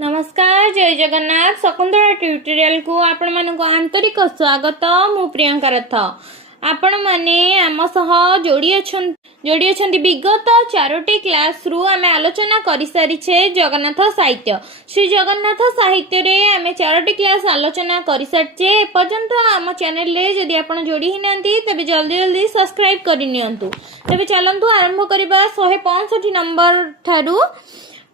नमस्कार जय जगन्नाथ शकुंतला ट्यूटोरियल को आपण मानक आंतरिक स्वागत मु प्रियंका रथ आपण माने आम सह जोड़ी अछंती विगत 4टी क्लास रु आमे आलोचना करि सारिछे जगन्नाथ साहित्य श्री जगन्नाथ साहित्य रे आमे 4टी क्लास आलोचना करि सारछे पर्यंत आम चैनल रे जदि आपण जोड़ी हिनांती तबे जल्दी जल्दी सब्सक्राइब करि नियंतु। तबे चलंतु आरंभ करिबा 165 नंबर थारु।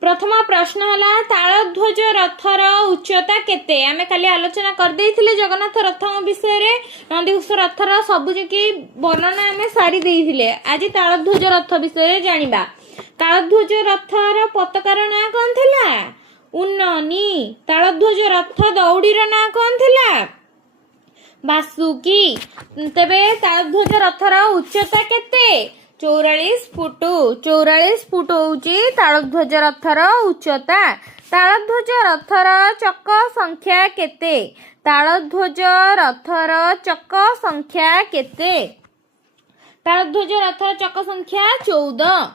प्रथम प्रश्न है तालध्वज रथर उच्चता केते आमे खाली आलोचना कर देइथिले जगन्नाथ रथ विषय रे नंदीघोष रथर सबुकी वर्णना आमे सारी देइथिले। आज तालध्वज रथ विषय रे जानिबा। तालध्वज रथर पताकार ना कोन थिला उन्ननी। तालध्वज रथ दौड़ीर ना कोन थिला बासुकी। तबे तालध्वज रथर उच्चता केते 44 फुट। 44 फुट होउची तालध्वज रथर उच्चता। तालध्वज रथर चक संख्या केते तालध्वज रथर चक संख्या केते तालध्वज रथर चक संख्या 14।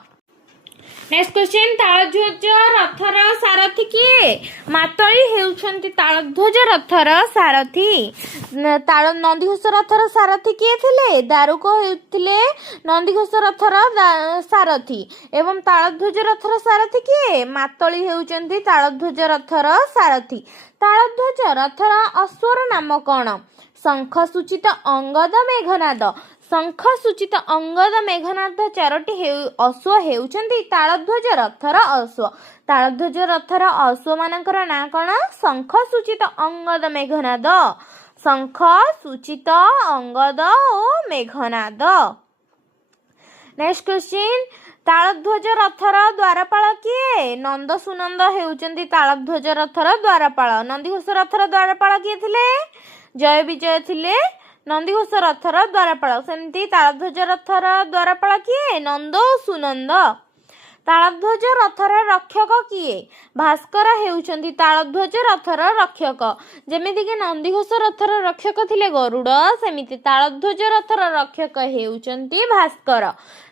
नेक्स्ट क्वेश्चन तालध्वज रथर सारथी किए मातली हेउछंती तालध्वज रथर सारथी। नंदीघोष रथर सारथी किए थिले दारुक हेउथिले नंदीघोष रथर सारथी एवं तालध्वज रथर सारथी किए मातली हेउछंती तालध्वज रथर सारथी। तालध्वज रथर अश्वर नाम कोन शंख सूचित अंगद मेघनाद। शंख सूचित अंगद मेघनाद 4टी अश्व हेउछंती तालध्वज रथर अश्व। तालध्वज रथर अश्व मानकर ना कोन शंख सूचित अंगद मेघनाद। शंख सूचित अंगद और मेघनाद। नेक्स्ट क्वेश्चन तालध्वज रथर द्वारपाल किए नंद सुनंद हेउछंती तालध्वज रथर द्वारपाल। नंदीघोष रथर द्वारपाल किए थिले जय विजय थिले नंदीघोष रथर द्वारपाल। सेमती तालध्वज रथर द्वारपाल किए नंद सुनंद। तालध्वज रथर रक्षक किए भास्कर हेउछंती तालध्वज रथर रक्षक। जेमिति कि नंदीघोष रथर रक्षक थिले गरुड़ सेमिति तालध्वज रथर रक्षक हेउछंती भास्कर।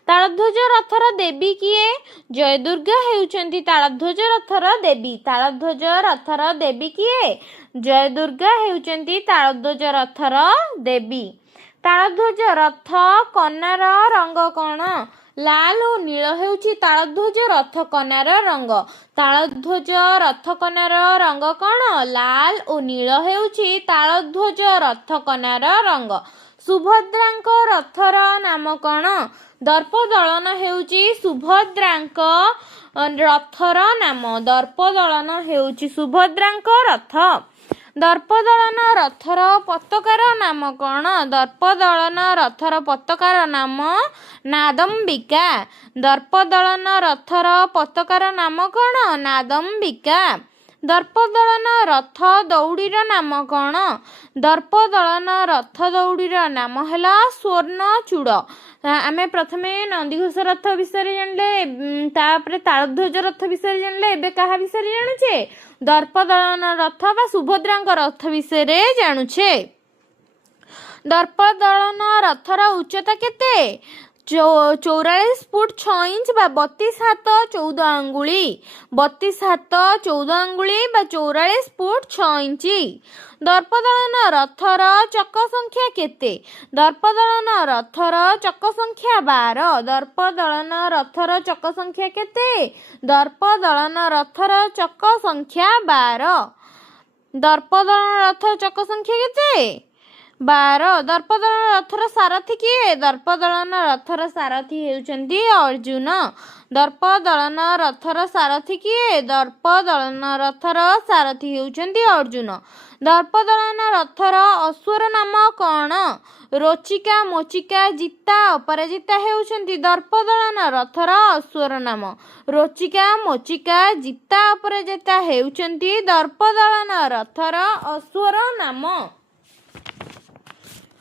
तालध्वज रथर देवी किए जयदुर्गा हेउछंती तालध्वज रथर देवी। तालध्वज रथर देवी किए जयदुर्गा हेउछंती तालध्वज रथर देवी। तालध्वज रथ कनार रंग कोन लाल और नील हेउची तालध्वज रथ कनार रंग। तालध्वज रथ कनार रंग कोन लाल और नील हेउची तालध्वज रथ कनार रंग। सुभद्रांक रथर नाम कोन दर्पदलन हेउची सुभद्रांक रथर नाम। दर्पदलन हेउची सुभद्रांक रथ। दर्पदलन रथर पताकार नाम कोन दर्पदलन रथर पताकार नाम नादम्बिका। दर्पदलन रथर पताकार नाम कोन नादम्बिका। दर्पदलन रथ दौड़ीर नाम कोन दर्पदलन रथ दौड़ीर नाम हैला स्वर्णचूड़। आमे प्रथमे नंदीघोष रथ विषय जानले तापरे तालध्वज रथ विषय जानले एबे कहा विषय जानुछे दर्पदलन रथ बा सुभद्रांक रथ विषय जानुछे। दर्पदलन रथर उच्चता केते 44 फुट 6 इंच बा 32 हाथ 14 अंगुली। 32 हाथ 14 अंगुली बा 44 फुट 6 इंची। दर्पदलन रथर चक संख्या केते दर्पदलन रथर चक संख्या 12। दर्पदलन रथर चक संख्या केते दर्पदलन रथर चक संख्या 12। दर्पदलन रथर चक संख्या केते 12। दर्पदलन रथर सारथी किए दर्पदलन रथर सारथी हेउछंती अर्जुन। दर्पदलन रथर सारथी किए दर्पदलन रथर सारथी हेउछंती अर्जुन। दर्पदलन रथर अश्वर नाम कोन रोचिका मोचिका जिता अपराजिता हेउछंती दर्पदलन रथर अश्वर नाम। रोचिका मोचिका जिता अपराजिता हेउछंती दर्पदलन रथर अश्वर नाम।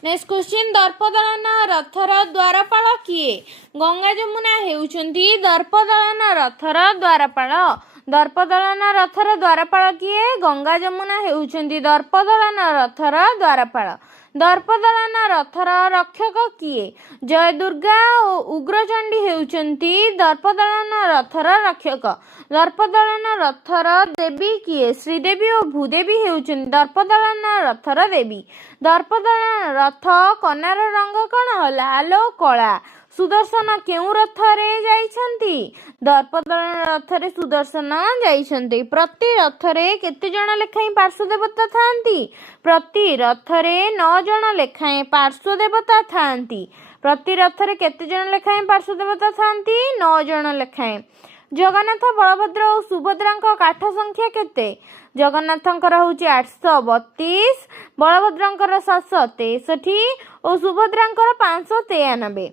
नेक्स्ट क्वेश्चन दर्पदलन रथर द्वारपाल किए गंगा जमुना हेउछंती दर्पदलन रथर द्वारपाल। दर्पदलन रथर द्वारपाल किए गंगा जमुना हेउछंती दर्पदलन रथर द्वारपाल। ଦର୍ପଦଳନ ରଥର ରକ୍ଷକ କିଏ? ଜୟ ଦୁର୍ଗା ଓ ଉଗ୍ରଚଣ୍ଡୀ ହେଉଛନ୍ତି ଦର୍ପଦଳନ ରଥର ରକ୍ଷକ। ଦର୍ପଦଳନ ରଥର ଦେବୀ କିଏ? ଶ୍ରୀଦେବୀ ଓ ଭୂଦେବୀ ହେଉଛନ୍ତି ଦର୍ପଦଳନ ରଥର ଦେବୀ। ଦର୍ପଦଳନ ରଥ କନାର ରଙ୍ଗ କ'ଣ? ଲାଲ ଓ କଳା। ସୁଦର୍ଶନ କେଉଁ ରଥରେ ଯାଇଛନ୍ତି? ଦର୍ପଦଳନ ରଥରେ ସୁଦର୍ଶନ ଯାଇଛନ୍ତି। ପ୍ରତି ରଥରେ କେତେ ଜଣ ଲେଖାଏଁ ପାର୍ଶ୍ୱ ଦେବତା ଥାଆନ୍ତି? ପ୍ରତି ରଥରେ 9 ଜଣ ଲେଖାଏଁ ପାର୍ଶ୍ୱ ଦେବତା ଥାଆନ୍ତି। ପ୍ରତି ରଥରେ କେତେ ଜଣ ଲେଖାଏଁ ପାର୍ଶ୍ୱ ଦେବତା ଥାଆନ୍ତି? 9 ଜଣ ଲେଖାଏଁ। ଜଗନ୍ନାଥ, ବଳଭଦ୍ର ଓ ସୁଭଦ୍ରାଙ୍କ କାଠ ସଂଖ୍ୟା କେତେ? ଜଗନ୍ନାଥଙ୍କର ହେଉଛି 832, ବଳଭଦ୍ରଙ୍କର 763 ଓ ସୁଭଦ୍ରାଙ୍କର 593।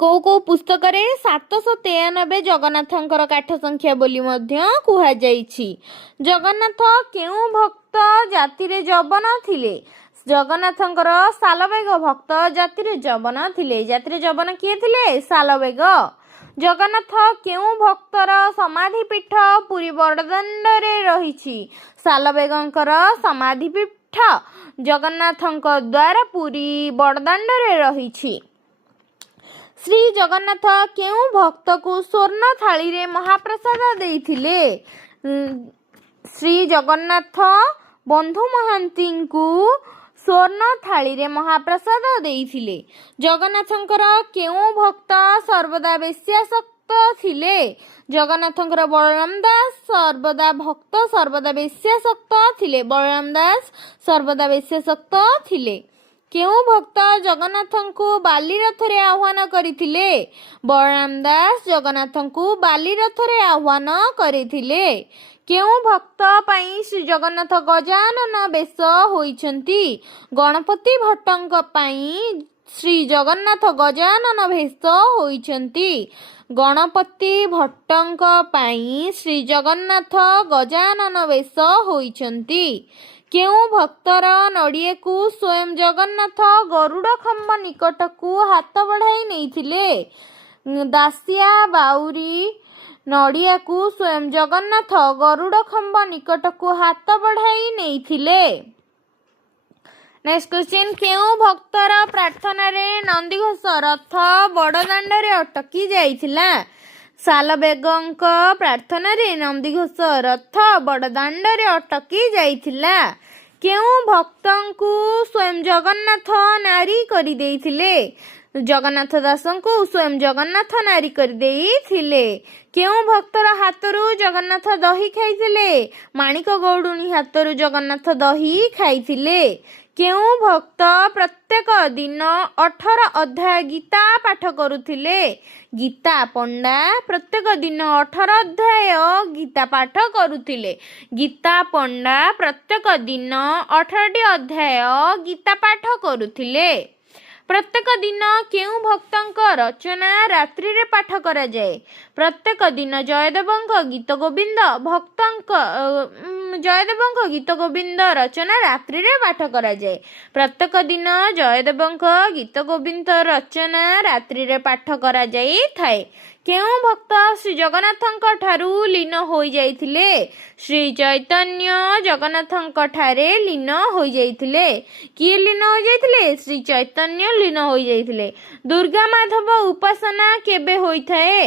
କୋଉ କୋଉ ପୁସ୍ତକରେ 793 ଜଗନ୍ନାଥଙ୍କର କାଠ ସଂଖ୍ୟା ବୋଲି ମଧ୍ୟ କୁହାଯାଇଛି। ଜଗନ୍ନାଥ କେଉଁ ଭକ୍ତ ଜାତିରେ ଯବନ ଥିଲେ? ଜଗନ୍ନାଥଙ୍କର ଶାଲବେଗ ଭକ୍ତ ଜାତିରେ ଯବନ ଥିଲେ। ଜାତିରେ ଯବନ କିଏ ଥିଲେ? ଶାଲବେଗ। ଜଗନ୍ନାଥ କେଉଁ ଭକ୍ତର ସମାଧିପୀଠ ପୁରୀ ବଡ଼ଦାଣ୍ଡରେ ରହିଛି? ଶାଲବେଗଙ୍କର ସମାଧିପୀଠ ଜଗନ୍ନାଥଙ୍କ ଦ୍ୱାର ପୁରୀ ବଡ଼ଦାଣ୍ଡରେ ରହିଛି। ଶ୍ରୀ ଜଗନ୍ନାଥ କେଉଁ ଭକ୍ତକୁ ସ୍ୱର୍ଣ୍ଣ ଥାଳିରେ ମହାପ୍ରସାଦ ଦେଇଥିଲେ? ଶ୍ରୀ ଜଗନ୍ନାଥ ବନ୍ଧୁ ମହାନ୍ତିଙ୍କୁ ସ୍ୱର୍ଣ୍ଣ ଥାଳିରେ ମହାପ୍ରସାଦ ଦେଇଥିଲେ। ଜଗନ୍ନାଥଙ୍କର କେଉଁ ଭକ୍ତ ସର୍ବଦା ବେଶ୍ୟାସକ୍ତ ଥିଲେ? ଜଗନ୍ନାଥଙ୍କର ବଳରାମ ଦାସ ସର୍ବଦା ଭକ୍ତ ସର୍ବଦା ବେଶ୍ୟାସକ୍ତ ଥିଲେ। ବଳରାମ ଦାସ ସର୍ବଦା ବେଶ୍ୟାସକ୍ତ ଥିଲେ। କେଉଁ ଭକ୍ତ ଜଗନ୍ନାଥଙ୍କୁ ବାଲିରଥରେ ଆହ୍ୱାନ କରିଥିଲେ? ବଳରାମ ଦାସ ଜଗନ୍ନାଥଙ୍କୁ ବାଲିରଥରେ ଆହ୍ୱାନ କରିଥିଲେ। କେଉଁ ଭକ୍ତ ପାଇଁ ଶ୍ରୀ ଜଗନ୍ନାଥ ଗଜାନନ ବେଶ ହୋଇଛନ୍ତି? ଗଣପତି ଭଟ୍ଟଙ୍କ ପାଇଁ ଶ୍ରୀ ଜଗନ୍ନାଥ ଗଜାନନ ବେଶ ହୋଇଛନ୍ତି। ଗଣପତି ଭଟ୍ଟଙ୍କ ପାଇଁ ଶ୍ରୀ ଜଗନ୍ନାଥ ଗଜାନନ ବେଶ ହୋଇଛନ୍ତି। କେଉଁ ଭକ୍ତର ନଡ଼ିଆକୁ ସ୍ୱୟଂ ଜଗନ୍ନାଥ ଗରୁଡ଼ ଖମ୍ବ ନିକଟକୁ ହାତ ବଢ଼ାଇ ନେଇଥିଲେ? ଦାସିଆ ବାଉରୀ ନଡ଼ିଆକୁ ସ୍ୱୟଂ ଜଗନ୍ନାଥ ଗରୁଡ଼ ଖମ୍ବ ନିକଟକୁ ହାତ ବଢ଼ାଇ ନେଇଥିଲେ। ନେକ୍ସଟ କ୍ୱେଶ୍ଚିନ୍, କେଉଁ ଭକ୍ତର ପ୍ରାର୍ଥନାରେ ନନ୍ଦିଘୋଷ ରଥ ବଡ଼ଦାଣ୍ଡରେ ଅଟକି ଯାଇଥିଲା? ଶାଲବେଗଙ୍କ ପ୍ରାର୍ଥନାରେ ନନ୍ଦିଘୋଷ ରଥ ବଡ଼ଦାଣ୍ଡରେ ଅଟକି ଯାଇଥିଲା। କେଉଁ ଭକ୍ତଙ୍କୁ ସ୍ୱୟଂ ଜଗନ୍ନାଥ ନାରୀ କରିଦେଇଥିଲେ? ଜଗନ୍ନାଥ ଦାସଙ୍କୁ ସ୍ୱୟଂ ଜଗନ୍ନାଥ ନାରୀ କରିଦେଇଥିଲେ। କେଉଁ ଭକ୍ତର ହାତରୁ ଜଗନ୍ନାଥ ଦହି ଖାଇଥିଲେ? ମାଣିକ ଗୌଡ଼ୁଣୀ ହାତରୁ ଜଗନ୍ନାଥ ଦହି ଖାଇଥିଲେ। କେଉଁ ଭକ୍ତ ପ୍ରତ୍ୟେକ ଦିନ 18 ଅଧ୍ୟାୟ ଗୀତା ପାଠ କରୁଥିଲେ? ଗୀତା ପଣ୍ଡା ପ୍ରତ୍ୟେକ ଦିନ 18 ଅଧ୍ୟାୟ ଗୀତା ପାଠ କରୁଥିଲେ। ଗୀତା ପଣ୍ଡା ପ୍ରତ୍ୟେକ ଦିନ 18ଟି ଅଧ୍ୟାୟ ଗୀତା ପାଠ କରୁଥିଲେ। ପ୍ରତ୍ୟେକ ଦିନ କେଉଁ ଭକ୍ତଙ୍କ ରଚନା ରାତ୍ରିରେ ପାଠ କରାଯାଏ? ପ୍ରତ୍ୟେକ ଦିନ ଜୟଦେବଙ୍କ ଗୀତ ଗୋବିନ୍ଦ ଜୟଦେବଙ୍କ ଗୀତ ଗୋବିନ୍ଦ ରଚନା ରାତ୍ରିରେ ପାଠ କରାଯାଏ। ପ୍ରତ୍ୟେକ ଦିନ ଜୟଦେବଙ୍କ ଗୀତ ଗୋବିନ୍ଦ ରଚନା ରାତ୍ରିରେ ପାଠ କରାଯାଇଥାଏ। କେଉଁ ଭକ୍ତ ଶ୍ରୀ ଜଗନ୍ନାଥଙ୍କ ଠାରୁ ଲୀନ ହୋଇଯାଇଥିଲେ? ଶ୍ରୀ ଚୈତନ୍ୟ ଜଗନ୍ନାଥଙ୍କ ଠାରେ ଲୀନ ହୋଇଯାଇଥିଲେ। କିଏ ଲୀନ ହୋଇଯାଇଥିଲେ? ଶ୍ରୀ ଚୈତନ୍ୟ ଲୀନ ହୋଇଯାଇଥିଲେ। ଦୁର୍ଗା ମାଧବ ଉପାସନା କେବେ ହୋଇଥାଏ?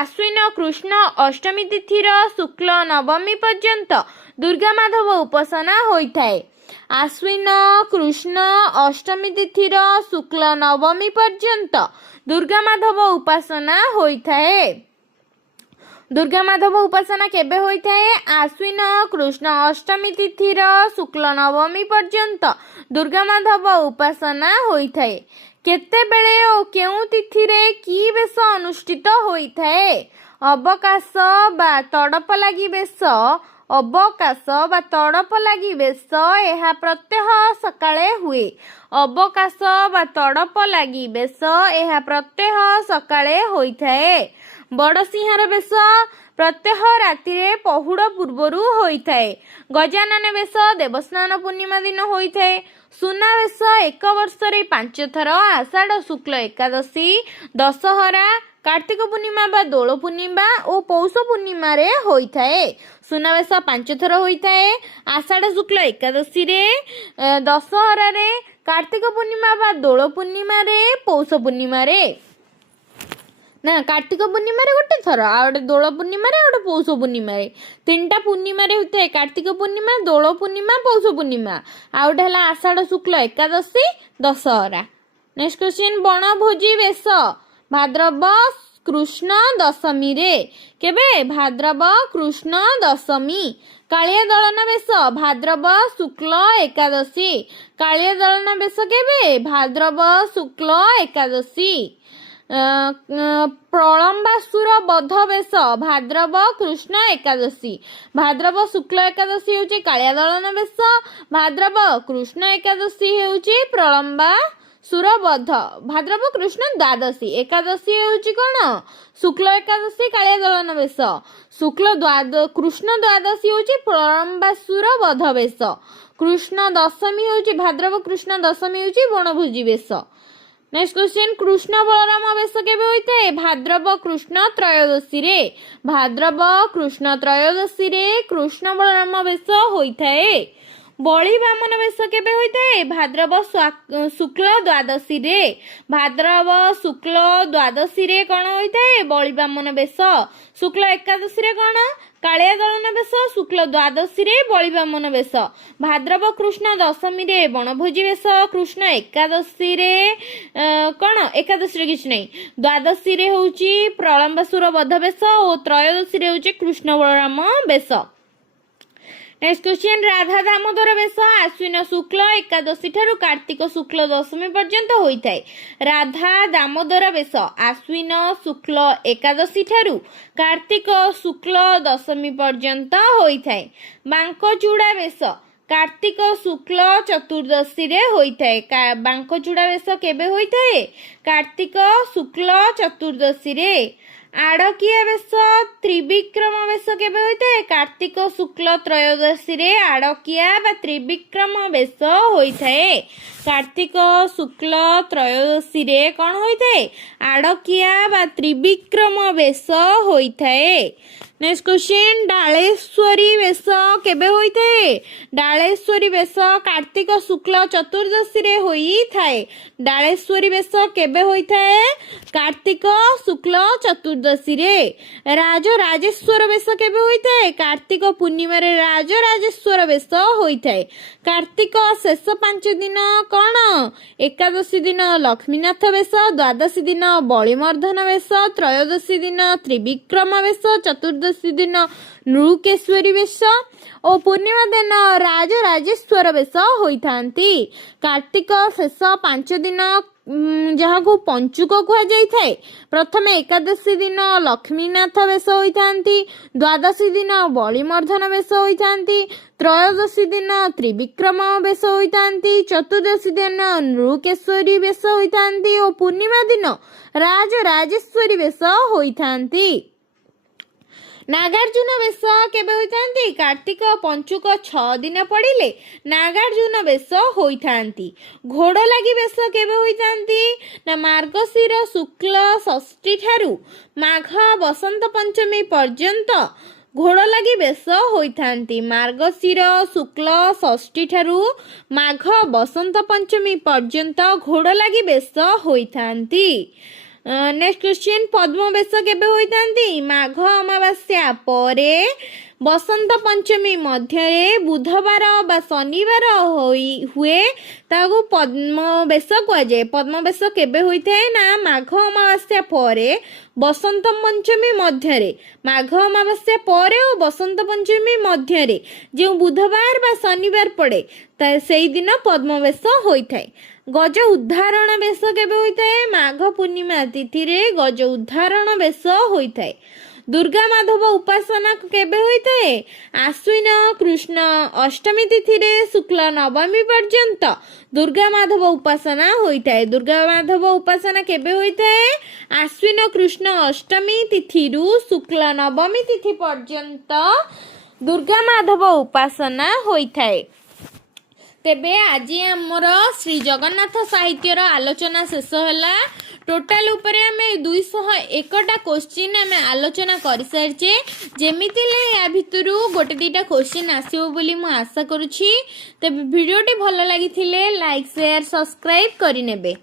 ଆଶ୍ୱିନ କୃଷ୍ଣ ଅଷ୍ଟମୀ ତିଥିର ଶୁକ୍ଳ ନବମୀ ପର୍ଯ୍ୟନ୍ତ ଦୁର୍ଗା ମାଧବ ଉପାସନା ହୋଇଥାଏ। ଆଶ୍ୱିନ କୃଷ୍ଣ ଅଷ୍ଟମୀ ତିଥିର ଶୁକ୍ଳ ନବମୀ ପର୍ଯ୍ୟନ୍ତ ଦୁର୍ଗା ମାଧବ ଉପାସନା ହୋଇଥାଏ। ଦୁର୍ଗା ମାଧବ ଉପାସନା କେବେ ହୋଇଥାଏ? ଆଶ୍ୱିନ କୃଷ୍ଣ ଅଷ୍ଟମୀ ତିଥିର ଶୁକ୍ଳ ନବମୀ ପର୍ଯ୍ୟନ୍ତ ଦୁର୍ଗା ମାଧବ ଉପାସନା ହୋଇଥାଏ। କେତେବେଳେ ଓ କେଉଁ ତିଥିରେ କି ବେଶ ଅନୁଷ୍ଠିତ ହୋଇଥାଏ? ଅବକାଶ ବା ତଡ଼ପ ଲାଗି ବେଶ। ଅବକାଶ ବା ତଡ଼ପ ଲାଗି ବେଶ ଏହା ପ୍ରତ୍ୟହ ସକାଳେ ହୁଏ। ଅବକାଶ ବା ତଡ଼ପ ଲାଗି ବେଶ ଏହା ପ୍ରତ୍ୟହ ସକାଳେ ହୋଇଥାଏ। ବଡ଼ସିଂହାର ବେଶ ପ୍ରତ୍ୟହ ରାତିରେ ପହୁଡ଼ ପୂର୍ବରୁ ହୋଇଥାଏ। ଗଜାନନ ବେଶ ଦେବସ୍ନାନ ପୂର୍ଣ୍ଣିମା ଦିନ ହୋଇଥାଏ। ସୁନାବେଶ 1 ବର୍ଷରେ 5 ଥର ଆଷାଢ଼ ଶୁକ୍ଳ ଏକାଦଶୀ, ଦଶହରା, କାର୍ତ୍ତିକ ପୂର୍ଣ୍ଣିମା ବା ଦୋଳ ପୂର୍ଣ୍ଣିମା ଓ ପୌଷ ପୂର୍ଣ୍ଣିମାରେ ହୋଇଥାଏ। ସୁନାବେଶ 5 ଥର ହୋଇଥାଏ। ଆଷାଢ଼ ଶୁକ୍ଳ ଏକାଦଶୀରେ, ଦଶହରାରେ, କାର୍ତ୍ତିକ ପୂର୍ଣ୍ଣିମା ବା ଦୋଳ ପୂର୍ଣ୍ଣିମାରେ, ପୌଷ ପୂର୍ଣ୍ଣିମାରେ। ନା, କାର୍ତ୍ତିକ ପୂର୍ଣ୍ଣିମାରେ ଗୋଟେ ଥର, ଆଉ ଗୋଟେ ଦୋଳ ପୂର୍ଣ୍ଣିମାରେ, ଆଉ ଗୋଟେ ପୌଷ ପୂର୍ଣ୍ଣିମାରେ। 3ଟା ପୂର୍ଣ୍ଣିମାରେ ହୋଇଥାଏ, କାର୍ତ୍ତିକ ପୂର୍ଣ୍ଣିମା, ଦୋଳ ପୂର୍ଣ୍ଣିମା, ପୌଷ ପୂର୍ଣ୍ଣିମା। ଆଉ ଗୋଟେ ହେଲା ଆଷାଢ଼ ଶୁକ୍ଳ ଏକାଦଶୀ, ଦଶହରା। ନେକ୍ସଟ କ୍ୱେଶ୍ଚିନ୍, ବଣଭୋଜି ବେଶ ଭାଦ୍ରବ କୃଷ୍ଣ ଦଶମୀରେ। କେବେ? ଭାଦ୍ରବ କୃଷ୍ଣ ଦଶମୀ। କାଳିଆ ଦଳନ ବେଶ ଭାଦ୍ରବ ଶୁକ୍ଳ ଏକାଦଶୀ। କାଳିଆ ଦଳନ ବେଶ କେବେ? ଭାଦ୍ରବ ଶୁକ୍ଳ ଏକାଦଶୀ। ପ୍ରଳମ୍ବାସୁର ବଧ ବେଶ ଭାଦ୍ରବ କୃଷ୍ଣ ଏକାଦଶୀ। ଭାଦ୍ରବ ଶୁକ୍ଳ ଏକାଦଶୀ ହେଉଛି କାଳିଆ ଦଳନ ବେଶ, ଭାଦ୍ରବ କୃଷ୍ଣ ଏକାଦଶୀ ହେଉଛି ପ୍ରଳମ୍ବାସୁର ବଧ। ଭାଦ୍ରବ କୃଷ୍ଣ ଦ୍ୱାଦଶୀ, ଏକାଦଶୀ ହେଉଛି କ'ଣ? ଶୁକ୍ଳ ଏକାଦଶୀ, କାଳିଆ ଦଳନ ବେଶ। କୃଷ୍ଣ ଦ୍ୱାଦଶୀ ହେଉଛି ପ୍ରଳମ୍ବାସୁର ବଧ ବେଶ। କୃଷ୍ଣ ଦଶମୀ ହେଉଛି, ଭାଦ୍ରବ କୃଷ୍ଣ ଦଶମୀ ହେଉଛି ବଣଭୋଜି ବେଶ। ନେକ୍ସଟ କ୍ୱେଶ୍ଚିନ୍, କୃଷ୍ଣ ବଳରାମ ବେଶ କେବେ ହୋଇଥାଏ? ଭାଦ୍ରବ କୃଷ୍ଣ ତ୍ରୟୋଦଶୀରେ। ଭାଦ୍ରବ କୃଷ୍ଣ ତ୍ରୟୋଦଶୀରେ କୃଷ୍ଣ ବଳରାମ ବେଶ ହୋଇଥାଏ। ବଳି ବାମନ ବେଶ କେବେ ହୋଇଥାଏ? ଭାଦ୍ରବ ଶୁକ୍ଳ ଦ୍ୱାଦଶୀରେ। ଭାଦ୍ରବ ଶୁକ୍ଳ ଦ୍ୱାଦଶୀରେ କ'ଣ ହୋଇଥାଏ? ବଳି ବାମନ ବେଶ। ଶୁକ୍ଳ ଏକାଦଶୀରେ କ'ଣ? କାଳିଆ ଦଳନ ବେଶ। ଶୁକ୍ଳ ଦ୍ୱାଦଶୀରେ ବଳି ବାମନ ବେଶ। ଭାଦ୍ରବ କୃଷ୍ଣ ଦଶମୀରେ ବଣଭୋଜି ବେଶ। କୃଷ୍ଣ ଏକାଦଶୀରେ କ'ଣ? ଏକାଦଶୀରେ କିଛି ନାହିଁ, ଦ୍ୱାଦଶୀରେ ହେଉଛି ପ୍ରଳମ୍ବାସୁର ବଧ ବେଶ ଓ ତ୍ରୟୋଦଶୀରେ ହେଉଛି କୃଷ୍ଣ ବଳରାମ ବେଶ। ନେକ୍ସଟ କ୍ୱେଶ୍ଚିନ୍, ରାଧା ଦାମୋଦର ବେଶ ଆଶ୍ୱିନ ଶୁକ୍ଳ ଏକାଦଶୀ ଠାରୁ କାର୍ତ୍ତିକ ଶୁକ୍ଳ ଦଶମୀ ପର୍ଯ୍ୟନ୍ତ ହୋଇଥାଏ। ରାଧା ଦାମୋଦର ବେଶ ଆଶ୍ୱିନ ଶୁକ୍ଳ ଏକାଦଶୀ ଠାରୁ କାର୍ତ୍ତିକ ଶୁକ୍ଳ ଦଶମୀ ପର୍ଯ୍ୟନ୍ତ ହୋଇଥାଏ। ବାଙ୍କଚୂଡ଼ା ବେଶ କାର୍ତ୍ତିକ ଶୁକ୍ଳ ଚତୁର୍ଦ୍ଦଶୀରେ ହୋଇଥାଏ। ବାଙ୍କଚୂଡ଼ା ବେଶ କେବେ ହୋଇଥାଏ? କାର୍ତ୍ତିକ ଶୁକ୍ଳ ଚତୁର୍ଦ୍ଦଶୀରେ। ଆଡ଼କିଆ ବେଶ ତ୍ରିବିକ୍ରମ ବେଶ କେବେ ହୋଇଥାଏ? କାର୍ତ୍ତିକ ଶୁକ୍ଳ ତ୍ରୟୋଦଶୀରେ ଆଡ଼କିଆ ବା ତ୍ରିବିକ୍ରମ ବେଶ ହୋଇଥାଏ। କାର୍ତ୍ତିକ ଶୁକ୍ଳ ତ୍ରୟୋଦଶୀରେ କ'ଣ ହୋଇଥାଏ? ଆଡ଼କିଆ ବା ତ୍ରିବିକ୍ରମ ବେଶ ହୋଇଥାଏ। ନେକ୍ସଟ କ୍ୱେଶ୍ଚିନ୍, ଡାଳେଶ୍ୱରୀ ବେଶ କେବେ ହୋଇଥାଏ? ଡାଳେଶ୍ୱରୀ ବେଶ କାର୍ତ୍ତିକ ଶୁକ୍ଳ ଚତୁର୍ଦ୍ଦଶୀରେ ହୋଇଥାଏ। ଡାଳେଶ୍ୱରୀ ବେଶ କେବେ ହୋଇଥାଏ? କାର୍ତ୍ତିକ ଶୁକ୍ଳ ଚତୁର୍ଦ୍ଦଶୀରେ। ରାଜରାଜେଶ୍ୱର ବେଶ କେବେ ହୋଇଥାଏ? କାର୍ତ୍ତିକ ପୂର୍ଣ୍ଣିମାରେ ରାଜରାଜେଶ୍ୱର ବେଶ ହୋଇଥାଏ। କାର୍ତ୍ତିକ ଶେଷ 5 ଦିନ କ'ଣ? ଏକାଦଶୀ ଦିନ ଲକ୍ଷ୍ମୀନାଥ ବେଶ, ଦ୍ୱାଦଶୀ ଦିନ ବଳିମର୍ଦ୍ଦନ ବେଶ, ତ୍ରୟୋଦଶୀ ଦିନ ତ୍ରିବିକ୍ରମ ବେଶ, ଚତୁର୍ଦ୍ଦଶୀ ଦିନ ନୃକେଶ୍ୱରୀ ବେଶ ଓ ପୂର୍ଣ୍ଣିମା ଦିନ ରାଜରାଜେଶ୍ୱର ବେଶ ହୋଇଥାନ୍ତି। କାର୍ତ୍ତିକ ଶେଷ 5 ଦିନ ଯାହାକୁ ପଞ୍ଚୁକ କୁହାଯାଇଥାଏ। ପ୍ରଥମେ ଏକାଦଶୀ ଦିନ ଲକ୍ଷ୍ମୀନାଥ ବେଶ ହୋଇଥାନ୍ତି, ଦ୍ୱାଦଶୀ ଦିନ ବଳିମର୍ଦ୍ଦନ ବେଶ ହୋଇଥାନ୍ତି, ତ୍ରୟୋଦଶୀ ଦିନ ତ୍ରିବିକ୍ରମ ବେଶ ହୋଇଥାନ୍ତି, ଚତୁର୍ଦ୍ଦଶୀ ଦିନ ନୃକେଶ୍ୱରୀ ବେଶ ହୋଇଥାନ୍ତି ଓ ପୂର୍ଣ୍ଣିମା ଦିନ ରାଜରାଜେଶ୍ୱରୀ ବେଶ ହୋଇଥାନ୍ତି। ନାଗାର୍ଜୁନ ବେଶ କେବେ ହୋଇଥାନ୍ତି? କାର୍ତ୍ତିକ ପଞ୍ଚୁକ 6 ଦିନ ପଡ଼ିଲେ ନାଗାର୍ଜୁନ ବେଶ ହୋଇଥାନ୍ତି। ଘୋଡ଼ଲାଗି ବେଶ କେବେ ହୋଇଥାନ୍ତି? ନା, ମାର୍ଗଶିର ଶୁକ୍ଳ ଷଷ୍ଠୀ ଠାରୁ ମାଘ ବସନ୍ତ ପଞ୍ଚମୀ ପର୍ଯ୍ୟନ୍ତ ଘୋଡ଼ଲାଗି ବେଶ ହୋଇଥାନ୍ତି। ମାର୍ଗଶିର ଶୁକ୍ଳ ଷଷ୍ଠୀ ଠାରୁ ମାଘ ବସନ୍ତ ପଞ୍ଚମୀ ପର୍ଯ୍ୟନ୍ତ ଘୋଡ଼ଲାଗି ବେଶ ହୋଇଥାନ୍ତି। ନେକ୍ସଟ କ୍ୱେଶ୍ଚିନ୍, ପଦ୍ମ ବେଶ କେବେ ହୋଇଥାନ୍ତି? ମାଘ ଅମାବାସ୍ୟା ପରେ ବସନ୍ତ ପଞ୍ଚମୀ ମଧ୍ୟରେ ବୁଧବାର ବା ଶନିବାର ହୁଏ, ତାହାକୁ ପଦ୍ମ ବେଶ କୁହାଯାଏ। ପଦ୍ମ ବେଶ କେବେ ହୋଇଥାଏ? ନା, ମାଘ ଅମାବାସ୍ୟା ପରେ ବସନ୍ତ ପଞ୍ଚମୀ ମଧ୍ୟରେ। ମାଘ ଅମାବାସ୍ୟା ପରେ ଓ ବସନ୍ତ ପଞ୍ଚମୀ ମଧ୍ୟରେ ଯେଉଁ ବୁଧବାର ବା ଶନିବାର ପଡ଼େ ସେଇଦିନ ପଦ୍ମ ବେଶ ହୋଇଥାଏ। ଗଜ ଉଦ୍ଧାରଣ ବେଶ କେବେ ହୋଇଥାଏ? ମାଘ ପୂର୍ଣ୍ଣିମା ତିଥିରେ ଗଜ ଉଦ୍ଧାରଣ ବେଶ ହୋଇଥାଏ। ଦୁର୍ଗା ମାଧବ ଉପାସନା କେବେ ହୋଇଥାଏ? ଆଶ୍ୱିନ କୃଷ୍ଣ ଅଷ୍ଟମୀ ତିଥିରେ ଶୁକ୍ଳ ନବମୀ ପର୍ଯ୍ୟନ୍ତ ଦୁର୍ଗା ମାଧବ ଉପାସନା ହୋଇଥାଏ। ଦୁର୍ଗା ମାଧବ ଉପାସନା କେବେ ହୋଇଥାଏ? ଆଶ୍ୱିନ କୃଷ୍ଣ ଅଷ୍ଟମୀ ତିଥିରୁ ଶୁକ୍ଳ ନବମୀ ତିଥି ପର୍ଯ୍ୟନ୍ତ ଦୁର୍ଗା ମାଧବ ଉପାସନା ହୋଇଥାଏ। ତେବେ ଆଜି ଆମର ଶ୍ରୀ ଜଗନ୍ନାଥ ସାହିତ୍ୟର ଆଲୋଚନା ଶେଷ ହେଲା। टोटाल उपरे आमे 201टा क्वेश्चन आमे आलोचना कर सारिचे जेमिति ले या भितरु गोटे दीटा क्वेश्चन आसीबो बोली मु आशा करूछि। तबे वीडियोटी भलो लागिथिले लाइक शेयर सब्सक्राइब करि नेबे।